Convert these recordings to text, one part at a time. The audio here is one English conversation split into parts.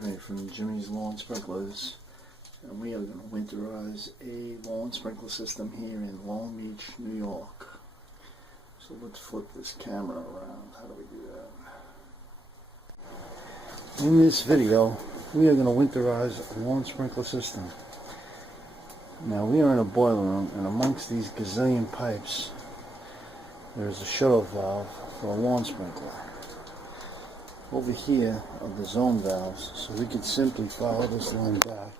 Jimmy from Jimmy's Lawn Sprinklers, and we are going to winterize a lawn sprinkler system here in Long Beach, New York. So let's flip this camera around. How do we do that? In this video, we are going to winterize a lawn sprinkler system. Now we are in a boiler room, and amongst these gazillion pipes, there's a shutoff valve for a lawn sprinkler. Over here are the zone valves, so we can simply follow this line back.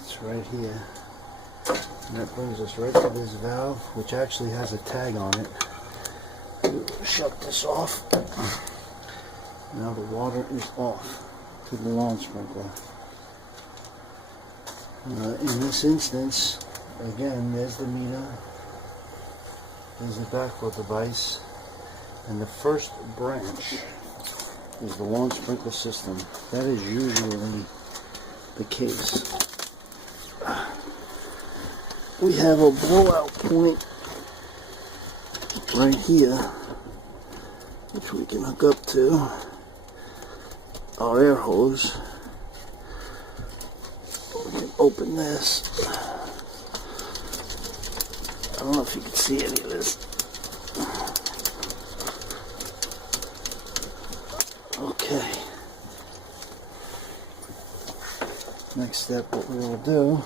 It's right here, and that brings us right to this valve, which actually has a tag on it. We'll shut this off. Now the water is off to the lawn sprinkler. In this instance, again, there's the meter, there's the backflow device, and the first branch is the lawn sprinkler system. That is usually the case. We have a blowout point right here, which we can hook up to our air hose. We can open this. I don't know if you can see any of this. Okay. Next step, what we will do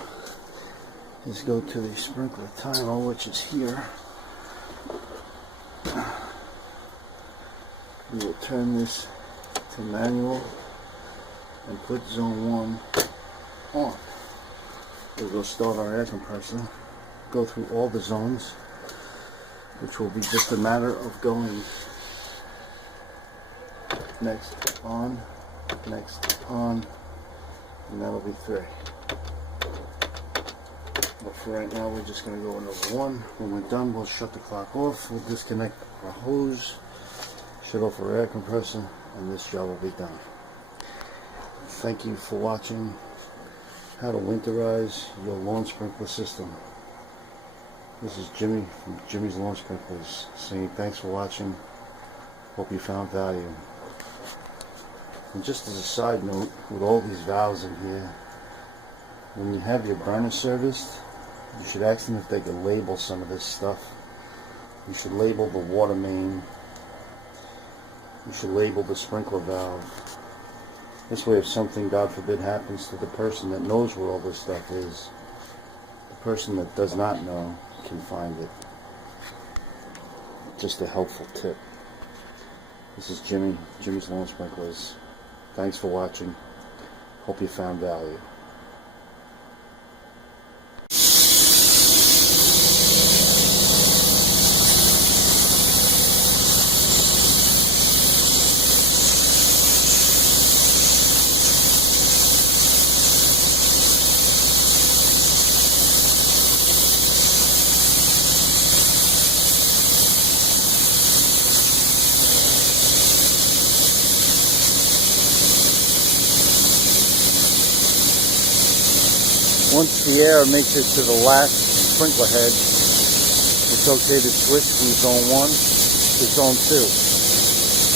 is go to the sprinkler timer, which is here. We will turn this to manual and put zone 1 on. We will start our air compressor, go through all the zones, which will be just a matter of going next on, and that'll be 3. But for right now, we're just going to go into 1. When we're done, we'll shut the clock off, we'll disconnect our hose, shut off our air compressor, and this job will be done. Thank you for watching how to winterize your lawn sprinkler system. This is Jimmy from Jimmy's Lawn Sprinklers saying thanks for watching. Hope you found value. And just as a side note, with all these valves in here, when you have your burner serviced, you should ask them if they can label some of this stuff. You should label the water main. You should label the sprinkler valve. This way, if something, God forbid, happens to the person that knows where all this stuff is, the person that does not know can find it. Just a helpful tip. This is Jimmy's Lawn Sprinklers. Thanks for watching. Hope you found value. Once the air makes it to the last sprinkler head, it's okay to switch from zone 1 to zone 2.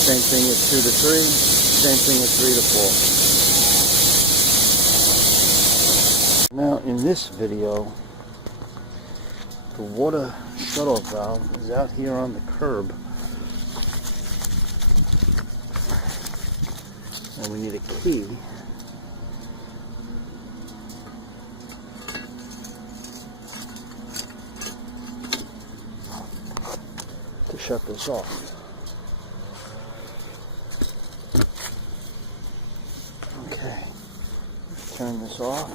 Same thing with 2 to 3, same thing with 3 to 4. Now in this video, the water shutoff valve is out here on the curb. And we need a key to shut this off. Okay, let's turn this off.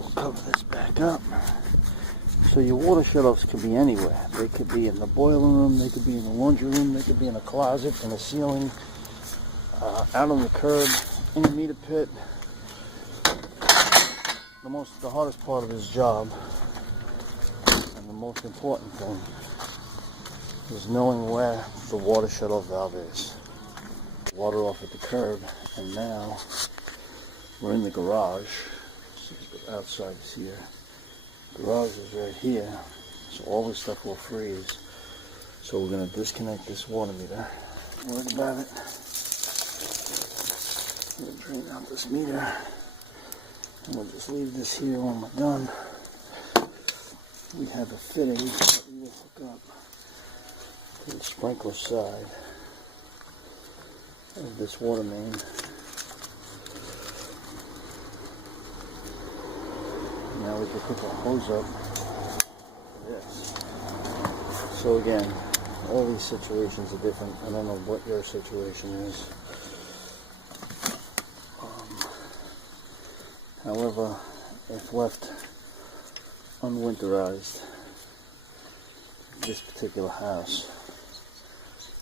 We'll cover this back up. So your water shutoffs can be anywhere. They could be in the boiler room, they could be in the laundry room, they could be in a closet, in a ceiling, out on the curb, in a meter pit. The hardest part of this job, the most important thing, is knowing where the water shutoff valve is. Water off at the curb, and now we're in the garage. So outside is here. Garage is right here, so all this stuff will freeze. So we're going to disconnect this water meter. Worried about it. I'm going to drain out this meter. And we'll just leave this here when we're done. We have a fitting that we will hook up to the sprinkler side of this water main. Now we can hook a hose up to this. So again, all these situations are different. I don't know what your situation is. However, if left unwinterized, this particular house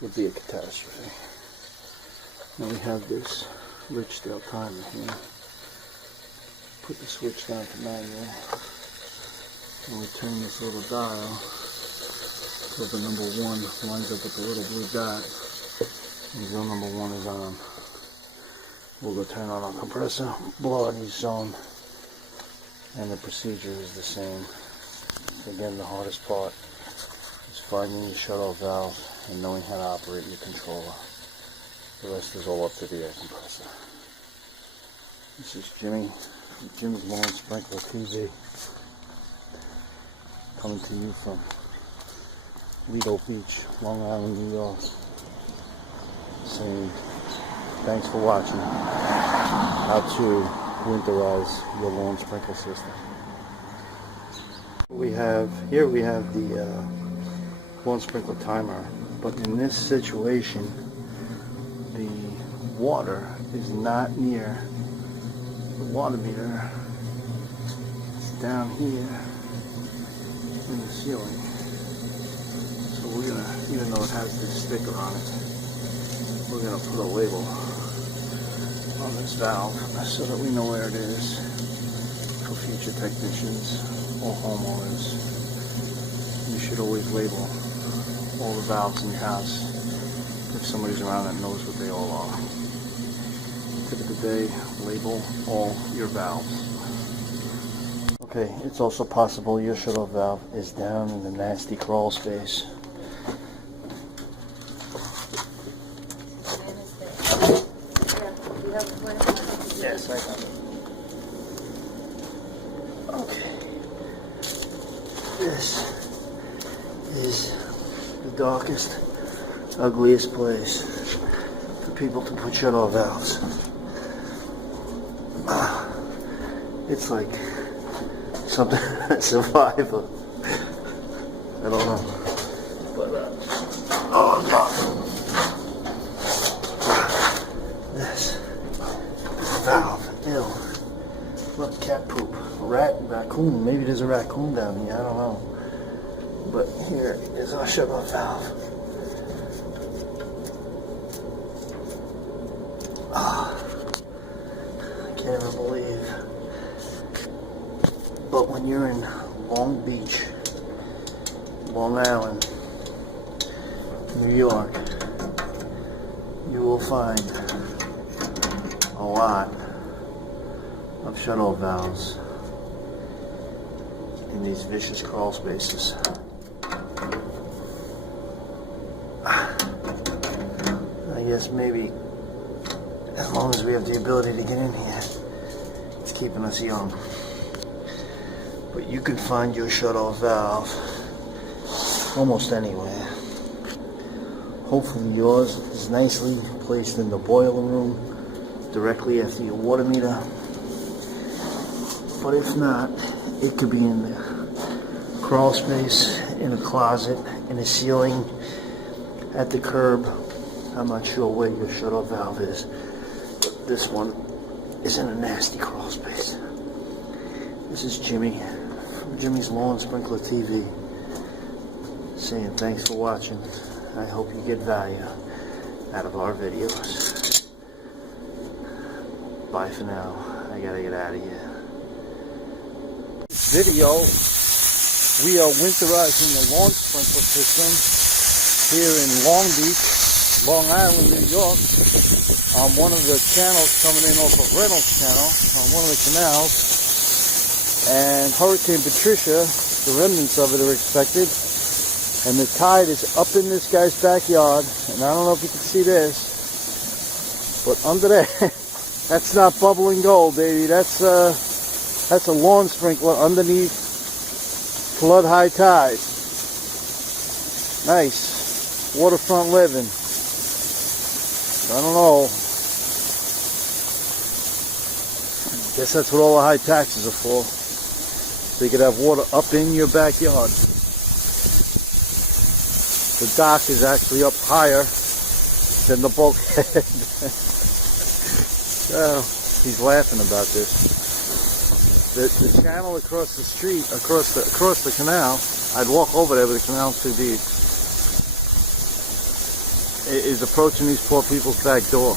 would be a catastrophe. Now we have this Richdale timer here. Put the switch down to manual, and we turn this little dial till the number 1 lines up with the little blue dot, and zone number 1 is on. We'll go turn on our compressor, blow out each zone, and the procedure is the same. Again, the hardest part is finding your shutoff valve and knowing how to operate your controller. The rest is all up to the air compressor. This is Jimmy from Jim's Lawn Sprinkler TV, coming to you from Lido Beach, Long Island, New York, saying thanks for watching how to winterize your lawn sprinkler system. Here we have the lawn sprinkler timer, but in this situation the water is not near the water meter. It's down here in the ceiling. So we're gonna, even though it has this sticker on it, we're gonna put a label on this valve so that we know where it is for future technicians or homeowners. You should always label all the valves in your house if somebody's around that knows what they all are. Tip of the day, label all your valves. Okay, it's also possible your shutoff valve is down in the nasty crawl space. Yes, I got it. Okay. This is the darkest, ugliest place for people to put shutoff valves. It's like something survivor. I don't know. But, oh God. This valve. Ew. Look, cat poop. Raccoon. Maybe there's a raccoon down here. I don't know. But here is our shutoff valve. I can't even believe. But when you're in Long Beach, Long Island, New York, you will find a lot of shutoff valves in these vicious crawl spaces. I guess maybe as long as we have the ability to get in here, it's keeping us young. But you can find your shutoff valve almost anywhere. Hopefully yours is nicely placed in the boiler room directly after your water meter. But if not, it could be in the crawl space, in a closet, in a ceiling, at the curb. I'm not sure where your shutoff valve is, but this one is in a nasty crawl space. This is Jimmy from Jimmy's Lawn Sprinkler TV, saying thanks for watching. I hope you get value out of our videos. Bye for now. I gotta get out of here. This video, we are winterizing the lawn sprinkler system here in Long Beach, Long Island, New York, on one of the channels coming in off of Reynolds Channel, on one of the canals. And Hurricane Patricia, the remnants of it are expected, And the tide is up in this guy's backyard. And I don't know if you can see this, but under there, that's not bubbling gold, baby. That's a lawn sprinkler underneath flood high tide. Nice. Waterfront living. I don't know. Guess that's what all the high taxes are for. So you could have water up in your backyard. The dock is actually up higher than the bulkhead. Well, he's laughing about this. The channel across the street, across the canal, I'd walk over there, but the canal's too deep, is approaching these poor people's back door.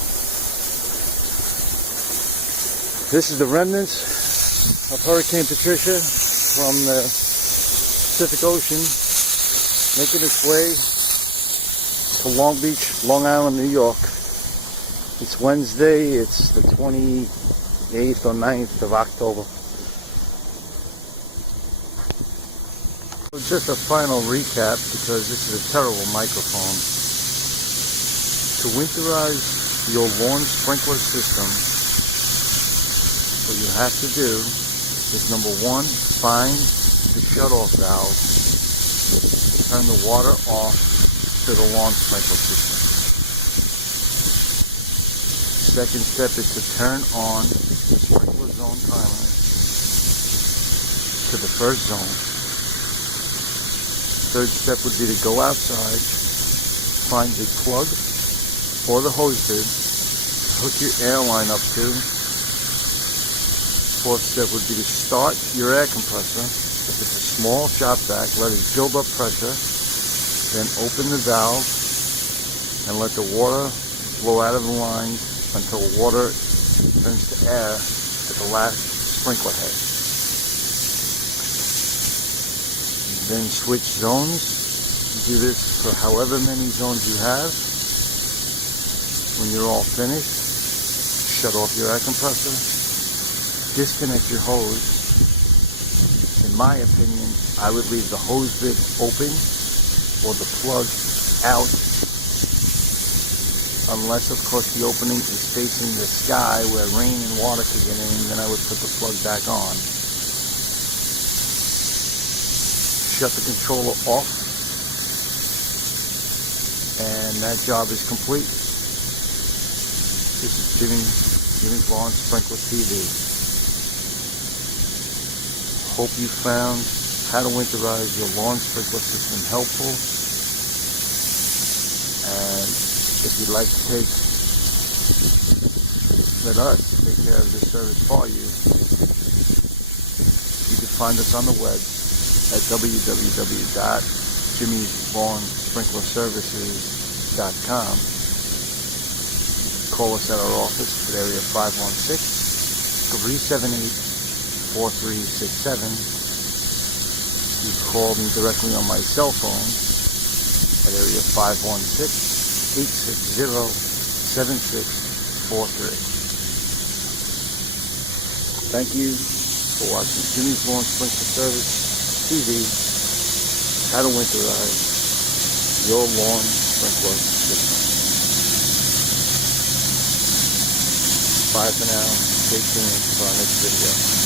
This is the remnants of Hurricane Patricia from the Pacific Ocean, making its way to Long Beach, Long Island, New York. It's Wednesday, it's the 28th or 9th of October. So just a final recap, because this is a terrible microphone. To winterize your lawn sprinkler system, what you have to do is, number one, find the shutoff valve, turn the water off to the lawn sprinkler system. Second step is to turn on the sprinkler zone timer to the first zone. Third step would be to go outside, find the plug or the hose bib, hook your air line up to. Fourth step would be to start your air compressor. If it's a small shop vac, let it build up pressure. Then open the valve and let the water flow out of the line until water turns to air at the last sprinkler head. Then switch zones. Do this for however many zones you have. When you're all finished, shut off your air compressor. Disconnect your hose. In my opinion, I would leave the hose bib open or the plug out, unless of course the opening is facing the sky where rain and water could get in. Then I would put the plug back on. Shut the controller off, and that job is complete. This is Jimmy's Lawn Sprinkler TV. Hope you found how to winterize your lawn sprinkler system helpful. And if you'd like to let us take care of this service for you, you can find us on the web at www.jimmyslawn-sprinklerservices.com. Call us at our office at area 516-378-4367. You can call me directly on my cell phone at area 516-860-7643. Thank you for watching Jimmy's Lawn Sprinkler Service TV, how to winterize your lawn sprinkler system. Bye for now. Stay tuned for our next video.